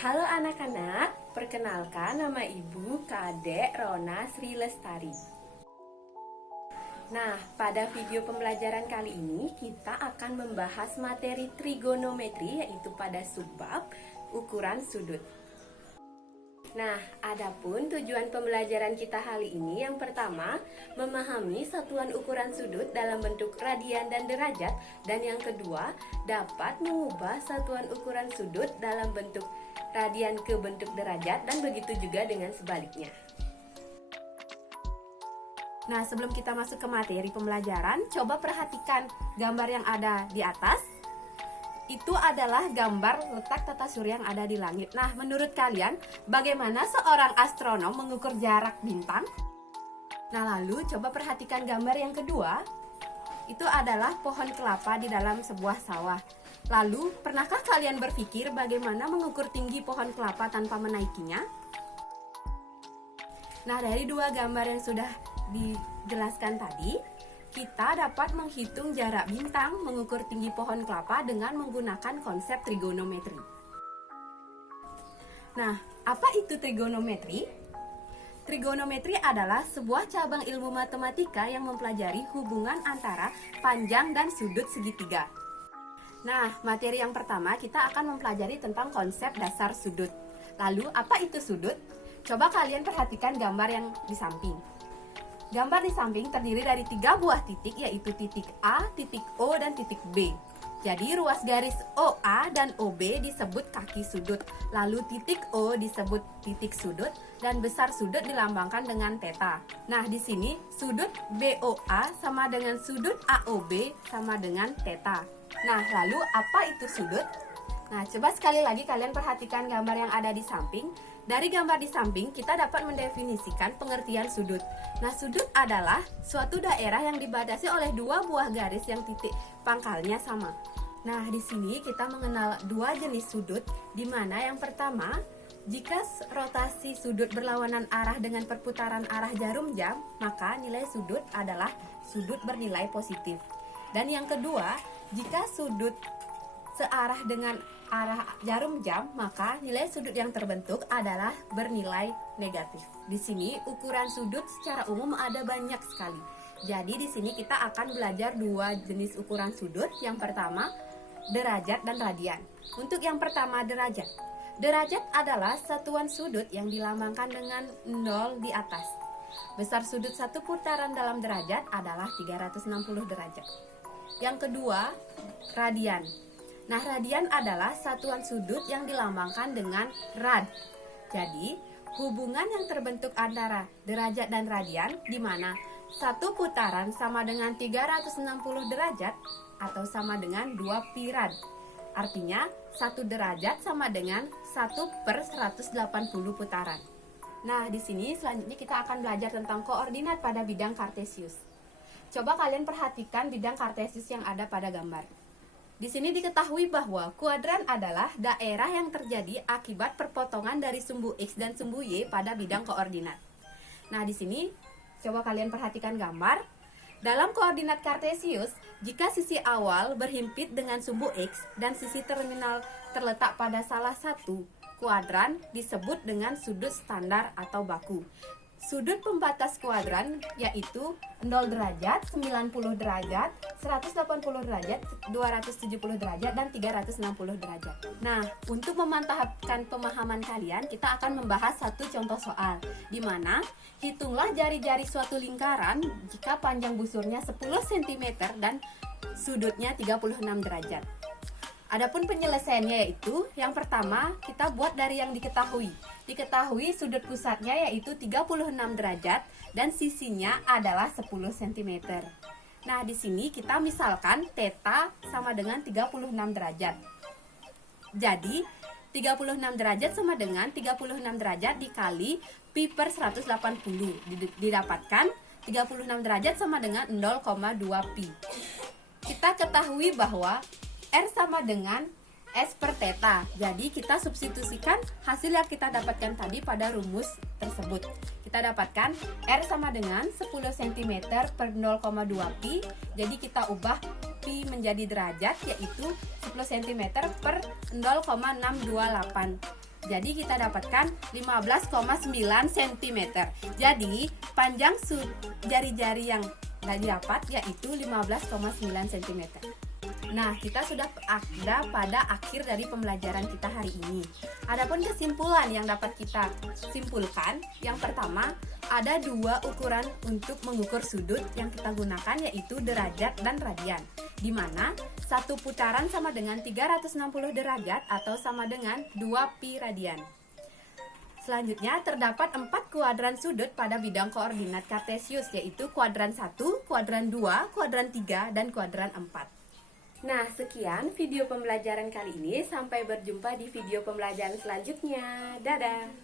Halo anak-anak, perkenalkan nama Ibu Kadek Rona Sri Lestari. Nah, pada video pembelajaran kali ini kita akan membahas materi trigonometri, yaitu pada subbab ukuran sudut. Nah, adapun tujuan pembelajaran kita kali ini yang pertama, memahami satuan ukuran sudut dalam bentuk radian dan derajat, dan yang kedua, dapat mengubah satuan ukuran sudut dalam bentuk radian ke bentuk derajat, dan begitu juga dengan sebaliknya. Nah, sebelum kita masuk ke materi pembelajaran, coba perhatikan gambar yang ada di atas. Itu adalah gambar letak tata surya yang ada di langit. Nah, menurut kalian, bagaimana seorang astronom mengukur jarak bintang? Nah, lalu coba perhatikan gambar yang kedua. Itu adalah pohon kelapa di dalam sebuah sawah. Lalu, pernahkah kalian berpikir bagaimana mengukur tinggi pohon kelapa tanpa menaikinya? Nah, dari dua gambar yang sudah dijelaskan tadi, kita dapat menghitung jarak bintang mengukur tinggi pohon kelapa dengan menggunakan konsep trigonometri. Nah, apa itu trigonometri? Trigonometri adalah sebuah cabang ilmu matematika yang mempelajari hubungan antara panjang dan sudut segitiga. Nah, materi yang pertama kita akan mempelajari tentang konsep dasar sudut. Lalu, apa itu sudut? Coba kalian perhatikan gambar yang di samping. Gambar di samping terdiri dari 3 buah titik, yaitu titik A, titik O, dan titik B. Jadi ruas garis OA dan OB disebut kaki sudut, lalu titik O disebut titik sudut, dan besar sudut dilambangkan dengan theta. Nah, di sini sudut BOA sama dengan sudut AOB sama dengan theta. Nah, lalu apa itu sudut? Nah, coba sekali lagi kalian perhatikan gambar yang ada di samping. Dari gambar di samping, kita dapat mendefinisikan pengertian sudut. Nah, sudut adalah suatu daerah yang dibatasi oleh 2 buah garis yang titik pangkalnya sama. Nah, di sini kita mengenal 2 jenis sudut, di mana yang pertama, jika rotasi sudut berlawanan arah dengan perputaran arah jarum jam, maka nilai sudut adalah sudut bernilai positif. Dan yang kedua, jika sudut searah dengan arah jarum jam, maka nilai sudut yang terbentuk adalah bernilai negatif. Di sini ukuran sudut secara umum ada banyak sekali. Jadi di sini kita akan belajar 2 jenis ukuran sudut. Yang pertama, derajat dan radian. Untuk yang pertama, derajat. Derajat adalah satuan sudut yang dilambangkan dengan 0 di atas. Besar sudut satu putaran dalam derajat adalah 360 derajat. Yang kedua, radian. Nah, radian adalah satuan sudut yang dilambangkan dengan rad. Jadi, hubungan yang terbentuk antara derajat dan radian di mana satu putaran sama dengan 360 derajat atau sama dengan 2 pi rad. Artinya, 1 derajat sama dengan 1/180 putaran. Nah, di sini selanjutnya kita akan belajar tentang koordinat pada bidang kartesius. Coba kalian perhatikan bidang kartesius yang ada pada gambar. Di sini diketahui bahwa kuadran adalah daerah yang terjadi akibat perpotongan dari sumbu X dan sumbu Y pada bidang koordinat. Nah, di sini coba kalian perhatikan gambar. Dalam koordinat kartesius, jika sisi awal berhimpit dengan sumbu X dan sisi terminal terletak pada salah satu kuadran disebut dengan sudut standar atau baku. Sudut pembatas kuadran yaitu 0 derajat, 90 derajat, 180 derajat, 270 derajat, dan 360 derajat. Nah, untuk memantapkan pemahaman kalian, kita akan membahas satu contoh soal, di mana hitunglah jari-jari suatu lingkaran jika panjang busurnya 10 cm dan sudutnya 36 derajat. Adapun penyelesaiannya yaitu, yang pertama kita buat dari yang diketahui. Diketahui sudut pusatnya yaitu 36 derajat dan sisinya adalah 10 cm. Nah, di sini kita misalkan theta sama dengan 36 derajat. Jadi, 36 derajat sama dengan 36 derajat dikali pi per 180. Didapatkan 36 derajat sama dengan 0,2 pi. Kita ketahui bahwa R sama dengan S per theta. Jadi kita substitusikan hasil yang kita dapatkan tadi pada rumus tersebut. Kita dapatkan R sama dengan 10 cm per 0,2 pi. Jadi kita ubah pi menjadi derajat, yaitu 10 cm per 0,628. Jadi kita dapatkan 15,9 cm. Jadi panjang jari-jari yang didapat yaitu 15,9 cm. Nah, kita sudah ada pada akhir dari pembelajaran kita hari ini. Adapun kesimpulan yang dapat kita simpulkan, yang pertama, ada dua ukuran untuk mengukur sudut yang kita gunakan yaitu derajat dan radian, di mana satu putaran sama dengan 360 derajat atau sama dengan 2 pi radian. Selanjutnya, terdapat 4 kuadran sudut pada bidang koordinat kartesius, yaitu kuadran 1, kuadran 2, kuadran 3, dan kuadran 4. Nah, sekian video pembelajaran kali ini. Sampai berjumpa di video pembelajaran selanjutnya. Dadah!